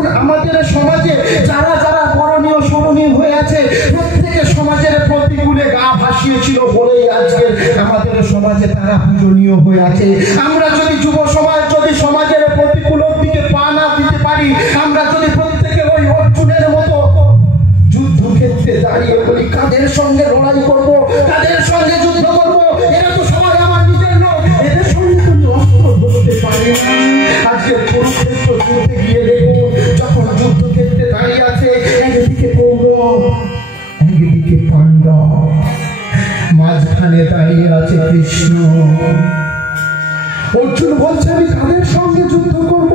দেখুন আমাদের সমাজে যারা যারা বরণীয় স্মরণীয় হয়ে আছে প্রত্যেকের সমাজের প্রতিকূলে গা ভাসিয়েছিল বলেই আজকে আমাদের সমাজে তারা পূজনীয় হয়ে আছে। আমরা যদি যুব সমাজ যদি সমাজের প্রতিকূল দিকে পা না দিতে পারি, আমরা যদি প্রত্যেকে ওই অর্জুনের মতো যুদ্ধক্ষেত্রে দাঁড়িয়ে বলি কাদের সঙ্গে লড়াই করব, কাদের সঙ্গে যুদ্ধ করব, এরা তো সবাই আমার নিজের লোক, এদের সঙ্গে তুমি অস্ত্র ধরতে পারি না। আজকে কুরুক্ষেত্র যুদ্ধে গিয়ে দেখুন যখন যুদ্ধক্ষেত্রে দাঁড়িয়ে আছে একদিকে কৌরব একদিকে পাণ্ডব, মাঝখানে দাঁড়িয়ে আছে কৃষ্ণ। অর্জুন বলছে আমি কাদের সঙ্গে যুদ্ধ করব,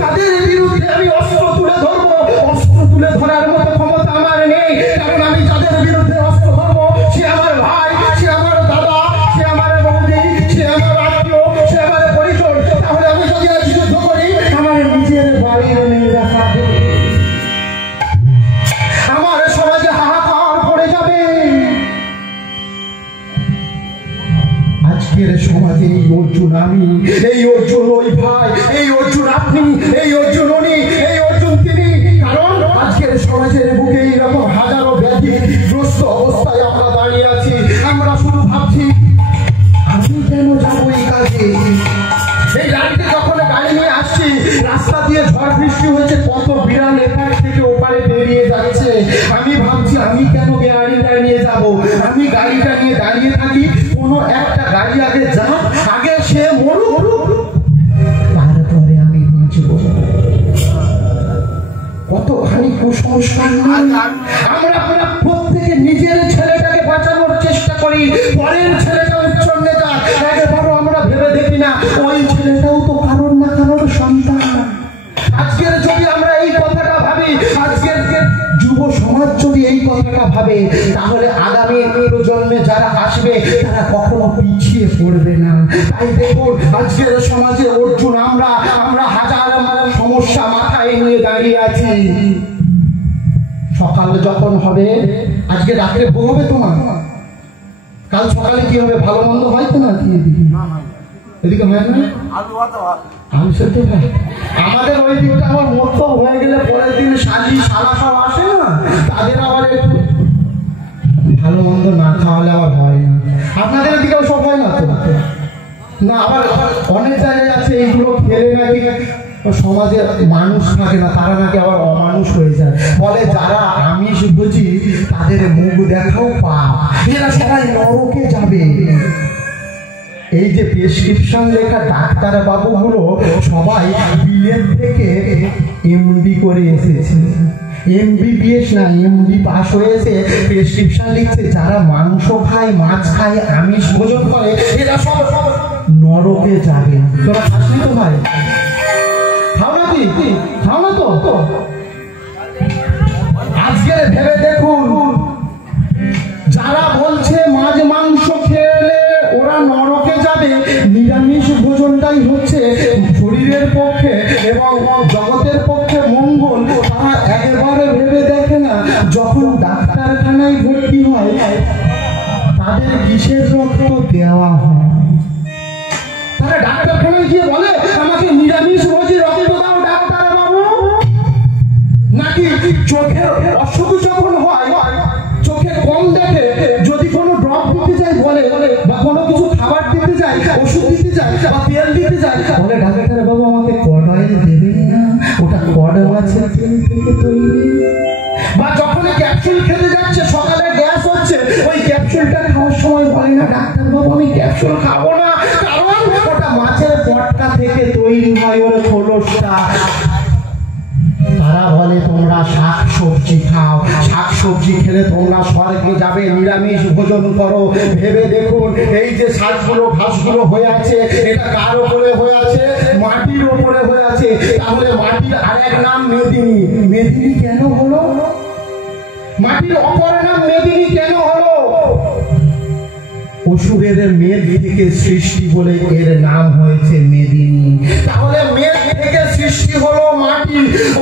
কাদের বিরুদ্ধে আমি অস্ত্র তুলে ধরবো? অস্ত্র তুলে ধরার মতো ক্ষমতা আমার নেই, কারণ আমি যাদের বিরুদ্ধে অস্ত্র ধরবো সে আমার ভাই, সে আমার দাদা, সে আমার বৌদি, সে আমার আত্মীয়, সে আমার পরিজন। তাহলে আমি যদি আজ যুদ্ধ করি আমার নিজের বাড়ির মেয়েরা খাবে, আমার সমাজে হাহাকার পড়ে যাবে। আজকের সমাজে এই অর্জুন আমি, এই অর্জুন ওই ভাই, এই অর্জুন আপনি, এই অর্জুন উনি, এই অর্জুন তিনি। কারণ আজকের সমাজের বুকে এইরকম হাজারো ব্যাধিগ্রস্ত অবস্থায় আমরা দাঁড়িয়ে আছি। আমরা শুধু ভাবছি আমি কেন যাবো এই কাজে। এই গাড়িতে যখন গাড়ি নিয়ে আসছি রাস্তা দিয়ে ঝড় বৃষ্টি হয়েছে, কত বিড়াল এখান থেকে ওপারে বেরিয়ে যাচ্ছে। আমি ভাবছি আমি কেন গাড়িটা নিয়ে যাব, আমি গাড়িটা নিয়ে দাঁড়িয়ে থাকি, কোনো একটা গাড়ি আগে যা, আগে সে মরুক, তারপরে আমি বাঁচব। কতখানি কুসংস্কার। আমরা প্রত্যেকে নিজের ছেলেটাকে বাঁচানোর চেষ্টা করি, পরের ছেলেটা উচ্ছন্নে যায়, একবারও আমরা ভেবে দেখি না ওই ছেলেটাও তো কারোর না কারোর সন্তান। আজকের যদি আমরা এই কথাটা ভাবি, আজকের যুব সমাজ যদি এই কথাটা ভাবে, তাহলে আগামী প্রজন্মে যারা আসবে তারা কখনো পিছিয়ে পড়বে না। তাই দেখুন আজকের সমাজে অর্জুন আমরা হাজার সমস্যা মাথায় নিয়ে দাঁড়িয়ে আছি। সকাল যখন হবে, আজকে রাত্রে ভোগ হবে তোমার, কাল সকালে কি হবে? ভালো মন্দ হয় তো না? এদিকে হয় না? আলু সেদ্ধ হয় আমাদের ওই দিকটা। আমার মতো হয়ে গেলে পরের দিন শালি শালা সব আসে না, তাদের আবার একটু ভালো মন্দ না খাওয়ালে আবার হয় না। আপনাদের দিকেও সব হয় না তো? না, আবার অনেক জায়গায় আছে এইগুলো খেলে নাকি সমাজে মানুষ থাকে না, তারা নাকি আবার অমানুষ হয়ে যায়। বলে যারা আমিষ বুঝি তাদের মুখ দেখাও পাপ, এরা সবাই নরকে যাবে। এই যে প্রেসক্রিপশন লেখা ডাক্তার বাবুগুলো সবাই বিলেত থেকে এমডি করে এসেছে, এমবিবিএস না এমডি পাস হয়েছে, প্রেসক্রিপশন লিখছে যারা মাংস খায়, মাছ খায়, আমিষ ভোজন করে এরা সব নরকে যাবে। তোরা খাসনি তো ভাই? খাও না? কি খাও না তো? আজকে ভেবে দেখুন যারা বলছে মাছ মাংস খেলে ওরা নরকে যাবে, নিরামিষ ভোজনটাই হচ্ছে শরীরের পক্ষে এবং জগতের পক্ষে মঙ্গল, তারা একেবারে ভেবে দেখে না যখন ডাক্তারখানায় ভর্তি হয় তাদের বিশেষ রক্ত দেওয়া হয়। তারা ডাক্তারখানায় গিয়ে বলে আমাকে নিরামিষ ভোজী রক্ত দাও ডাক্তার বাবু। নাকি চোখের অসুখ যখন হয়, চোখে কম দেখে, যদি কোনো ড্রপ দিতে যায় বলে, বা কোনো কিছু খাবার দিতে যায়, ওষুধ দিতে যায় বা তেল দিতে যায়, বলে ডাক্তার বাবু আমাকে কড অয়েল দেবেন না, ওটা কড মাছের তেল থেকে তৈরি। বা যখন ক্যাপসুল খেতে যাচ্ছে, সকালে গ্যাস হচ্ছে, ওই ক্যাপসুলটা খাওয়ার সময় বলে না ডাক্তার বাবু আমি ক্যাপসুল খাবো না, কারণ ওটা মাছের পটকা থেকে তৈরি হয়, ওর খোলসটা। তারা বলে তোমরা শাক সবজি খাও, শাক সবজি খেলে তোমরা স্বর্গে যাবে, নিরামিষ ভোজন করো। ভেবে দেখুন এই যে শাকগুলো ঘাসগুলো হয়ে আছে, এটা কার উপরে হয়ে আছে? মাটির উপরে হয়ে আছে। তাহলে মাটির আরেক নাম মেদিনী। মেদিনী কেন হলো? মাটির অপর নাম মেদিনী কেন হলো? অসুরের মেঘ থেকে সৃষ্টি বলে এর নাম হয়েছে মেদিনী। তাহলে মেঘ থেকে সৃষ্টি হলো মাটি,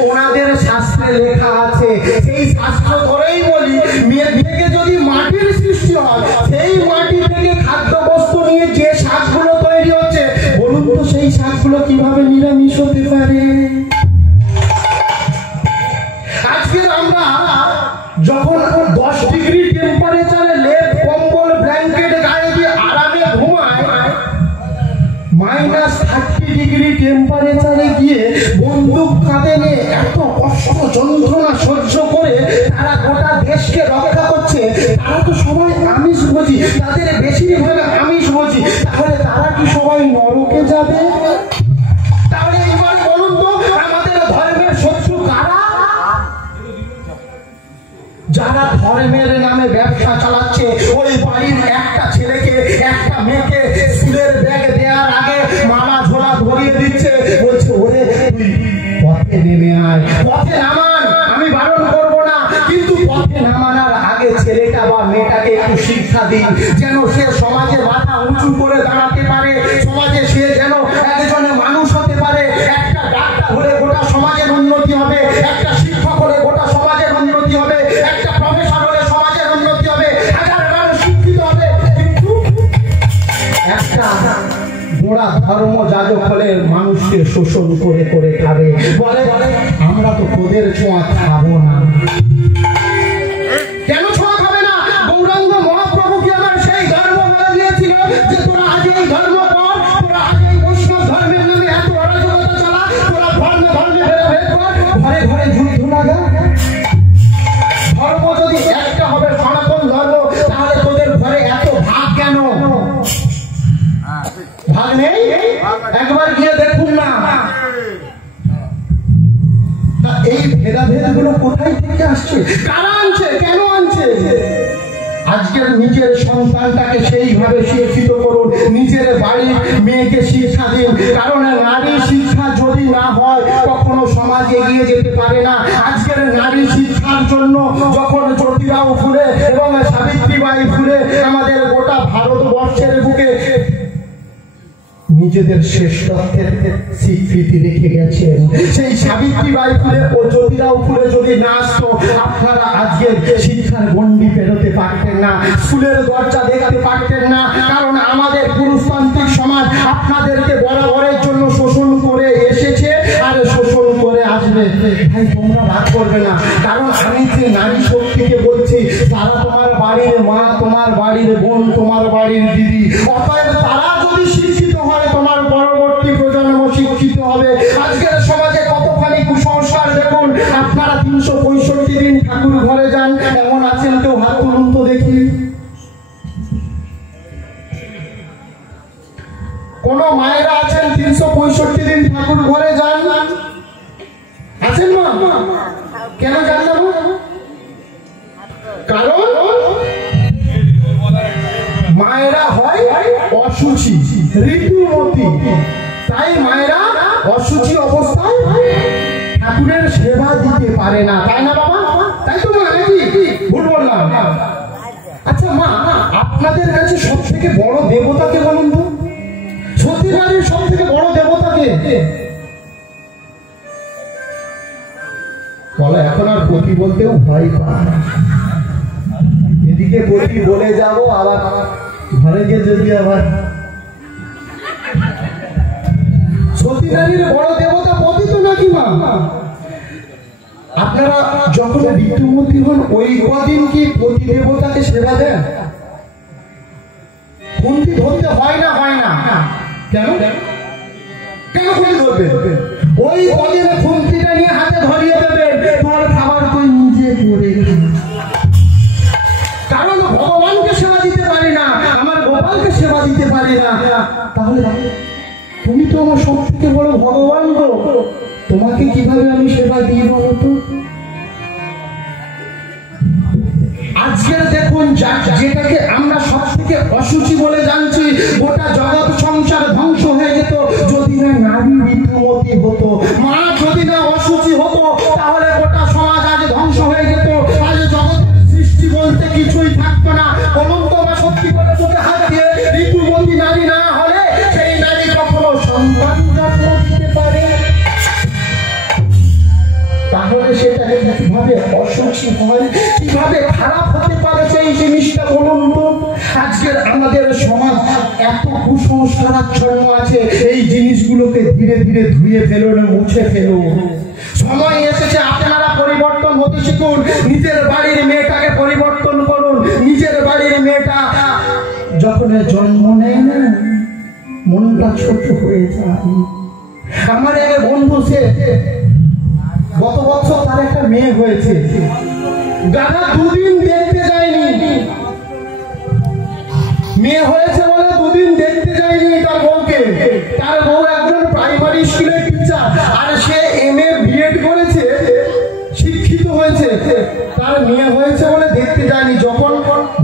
ওনাদের শাস্ত্রে লেখা আছে। সেই শাস্ত্র ধরেই বলি মেঘ থেকে যদি মাটির সৃষ্টি হয়, সেই মাটি থেকে খাদ্য বস্তু নিয়ে যে শাকগুলো তৈরি হচ্ছে, বলুন তো সেই শাকগুলো কিভাবে নিরামিষ হতে পারে? যখন 10 ডিগ্রি টেম্পারেচারে লেপ কম্বল ব্ল্যাঙ্কেট গায়ে দিয়ে আরামে ঘুমায়, -30 ডিগ্রি টেম্পারেচারে গিয়ে বন্দুক কাঁধে নিয়ে এত কষ্ট যন্ত্রণা সহ্য করে তারা গোটা দেশকে রক্ষা করছে। তারা তো সবাই আমিষভোজী, তাদের বেশিরভাগ আমিষভোজী। তাহলে তারা কি সবাই নরকে যাবে? তাহলে এবার বলুন তো, আমাদের ধর্মের শত্রু কারা? যারা ধর্মের নামে ব্যবসা চালাচ্ছে। ওই বাড়ির একটা ছেলেকে একটা মেয়েকে স্কুলের ব্যাগ দেওয়ার আগে মামা ঝোলা ধরিয়ে দিচ্ছে, বলছে ওরে তুই পথে নেমে আয়, পথে নামান। আমি বারণ করবো না, কিন্তু পথে নামানোর আগে ছেলেটা বা মেয়েটাকে একটু শিক্ষা দিন, যেন সে সমাজে মাথা উঁচু করে দাঁড়াতে পারে, সমাজে সে যেন একজনে মানুষ হতে পারে। একটা ডাক্তার হলে গোটা সমাজের উন্নতি হবে, একটা শিক্ষক হলে গোটা সমাজের উন্নতি হবে, একটা প্রফেসর হলে সমাজের উন্নতি হবে, হাজার মানুষ শিক্ষিত হবে। কিন্তু একটা গোড়া ধর্ম যাজক হলে মানুষকে শোষণ করে করে খাবে, বলে আমরা তো তোদের ছোঁয়া খাবো না। কেন ছোঁয়া খাবে না? গৌরাঙ্গ মহাপ্রভু কি আমার সেই ধর্ম বলে দিয়েছিল যে তোরা আজ এই ধর্ম কর, তোরা আজ এই বৈষ্ণব ধর্মের নামে এত অরাজকতা চালা, তোরা ধর্মে ধর্মে ভেদাভেদ কর, ঘরে ঘরে যুদ্ধ লাগা? ধর্ম যদি একটা হবে সনাতন ধর্ম, তাহলে তোদের ঘরে এত ভাগ কেন? ভাগ নেই? একবার গিয়ে দেখুন না। এই ভেদাভেদ গুলো কোথায় থেকে আসছে? কারা আনছে? কেন আনছে? আজকের নিজের সন্তানটাকে সেইভাবে শিক্ষিত করুন, নিজের বাড়ির মেয়েকে শিক্ষা দিন। কারণ নারী শিক্ষা যদি না হয় কখনো সমাজ এগিয়ে যেতে পারে না। আজকের নারী শিক্ষার জন্য যখন জ্যোতিরাও ফুলে এবং সাবিত্রীবাই ফুলে আমাদের গোটা ভারতবর্ষের বুকে নিজেদের শ্রেষ্ঠত্বের স্বীকৃতি রেখে গেছেন, সেই সাবিত্রীবাই ফুলে ও জ্যোতিরাও ফুলে যদি না আসতো, আপনারা আজকে শিক্ষার গণ্ডি পেরোতে পারতেন না, স্কুলের দরজা দেখতে পারতেন না। কারণ আমাদের পুরুষতান্ত্রিক সমাজ আপনাদেরকে বরাবরের জন্য শোষণ করে এসেছে আর শোষণ করে আসবে। ভাই তোমরা রাগ করবে না, কারণ আমি যে নারী শক্তিকে বলছি তারা তোমার বাড়ির মা, তোমার বাড়ির বোন, তোমার বাড়ির দিদি। অতএব তারা যদি শিক্ষিত হয়, তোমার পরবর্তী প্রজন্ম শিক্ষিত হবে। আজকের সমাজে কতখানি কুসংস্কার দেখুন। আপনারা 365 দিন ঠাকুর ঘরে যান, এমন আছেন কেউ? হাত তুলুন তো দেখি। কোন মায়েরা আছেন 365 দিন ঠাকুর ঘরে যান? আছেন মা? কেন যান না? কারণ মায়েরা হয় অসুচি, ঋতুমতী। তাই মায়েরা অসুচি অবস্থায় ঠাকুরের সেবা দিতে পারে না, তাই না বাবা? তাই তো মা, নাকি ভুল বললাম? আচ্ছা মা, আপনাদের কাছে সব থেকে বড় দেবতাকে বলুন তো? সতীবাড়ির সব থেকে বড় দেবতাকে বলো। এখন আর পতি বলতেও ভয় পায়। এদিকে পতি বলে যাবো, আবার ঘরে গিয়ে যদি আবার সতীনারীর বড় দেবতা পতি তো নাকি মা? আপনারা যখন ঋতুমতী হন ওই কদিন কি পতি দেবতাকে সেবা দেন? খুন্তি ধরতে হয় না? হয় না? কেন? কেন খুন্তি ধরবেন? ওই কদিনে খুন্তিটা নিয়ে হাতে ধরিয়ে দেবেন, তোমার খাবার তুই নিজে করে। কারণ ভগবানকে সেবা দিতে পারি না, আমার গোপালকে সেবা দিতে পারি না, তাহলে তুমি তো আমার সব থেকে বড় ভগবান গো, তোমাকে কিভাবে আমি সেবা দিই বলো তো? আজকের দেখুন যেটাকে আমরা সব থেকে অসুচি বলে জানছি, গোটা জগৎ সংসার ধ্বংস হয়ে যেত যদি না নারী ঋতুমতী হতো। মা যদি না অসুচি হতো, তাহলে গোটা সমাজ আজ ধ্বংস হয়ে যেত। আজ জগৎ সৃষ্টি বলতে কিছুই থাকতো না। বলুন তো বা সত্যি করে চোখে হাত দিয়ে, ঋতুমতী নারী না হলে সেই নারী কখনো সন্তান জন্ম দিতে পারে? তাহলে সেটা কিভাবে অসুচি হয়, কিভাবে খারাপ হতে পারে সেই জিনিসটা বলুন তো? আজকের আমাদের সমাজ এত কুসংস্কারাচ্ছন্ন আছে, এই জিনিসগুলোকে ধীরে ধীরে ধুয়ে ফেলুন, মুছে ফেলুন। সময় এসেছে আপনারা পরিবর্তন হতে করতে শিখুন, নিজের বাড়ির মেয়েটাকে পরিবর্তন করুন। নিজের বাড়ির মেয়েটা যখন জন্ম নেয় না, মনটা ছোট হয়ে যায়। আমার এক বন্ধু, সে গত বছর তার একটা মেয়ে হয়েছে, গাধা 2 দিন দেখতে যায়নি। মেয়ে হয়েছে বলে 2 দিন দেখতে যায়নি তার বউকে। তার বউ একজন প্রাইমারি স্কুলের টিচার, আর সে MA BEd করেছে, শিক্ষিত হয়েছে। তার মেয়ে হয়েছে বলে দেখতে যায়নি। যখন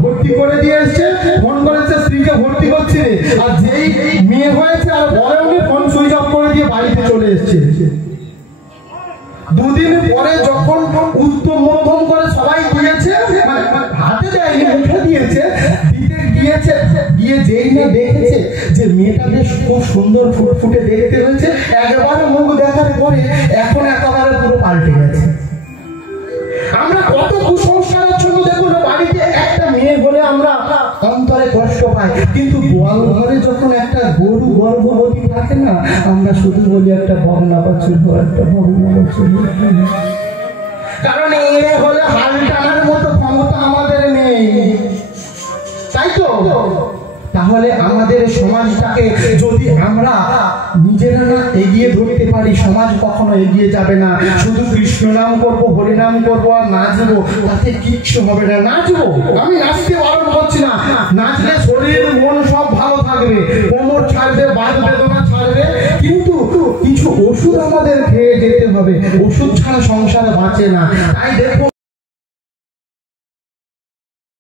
ভর্তি করে দিয়ে এসছে, ফোন করেছে স্ত্রীকে ভর্তি করছে, আর যেই মেয়ে হয়েছে আর বলেওনি, ফোন সুইচ অফ করে দিয়ে বাড়িতে চলে এসছে। 2 দিন পরে যখন উত্তম মধ্যম করে সবাই দিয়েছে, হাতে দেয়নি, মুখে দিয়েছে, দিতে গিয়েছে, গিয়ে যেই না দেখেছে যে মেয়েটা বেশ খুব সুন্দর ফুটফুটে দেখতে হয়েছে, একেবারে মুখ দেখার পরে এখন একেবারে পুরো পাল্টে গেছে। আমরা কত কুসংস্কারের জন্য দেখুন, বাড়িতে একটা মেয়ে বলে আমরা অন্তরে কষ্ট পাই, কিন্তু গোয়াল ঘরে যখন একটা গরু গর্ভবতী থাকে না, আমরা শুধু বলি একটা বগনা বাছুর, একটা বগনা বাছুর। কারণ এ হলে হাল টানার মতো ক্ষমতা আমাদের নেই, তাই তো? তাহলে আমাদের সমাজটাকে যদি আমরা নিজেরা না এগিয়ে ধরতে পারি, সমাজ কখনো এগিয়ে যাবে না। শুধু কৃষ্ণ নাম করবো, হরিনাম করবো আর নাচবো, তাতে কিচ্ছু হবে না। নাচবো, আমি নাচতে বারণ করছি না, নাচলে শরীর মন সব ভালো থাকবে, কোমর ছাড়বে, বাত বেদনা ছাড়বে, কিন্তু কিছু ওষুধ আমাদের খেয়ে যেতে হবে। ওষুধ ছাড়া সংসারে বাঁচে না। তাই দেখো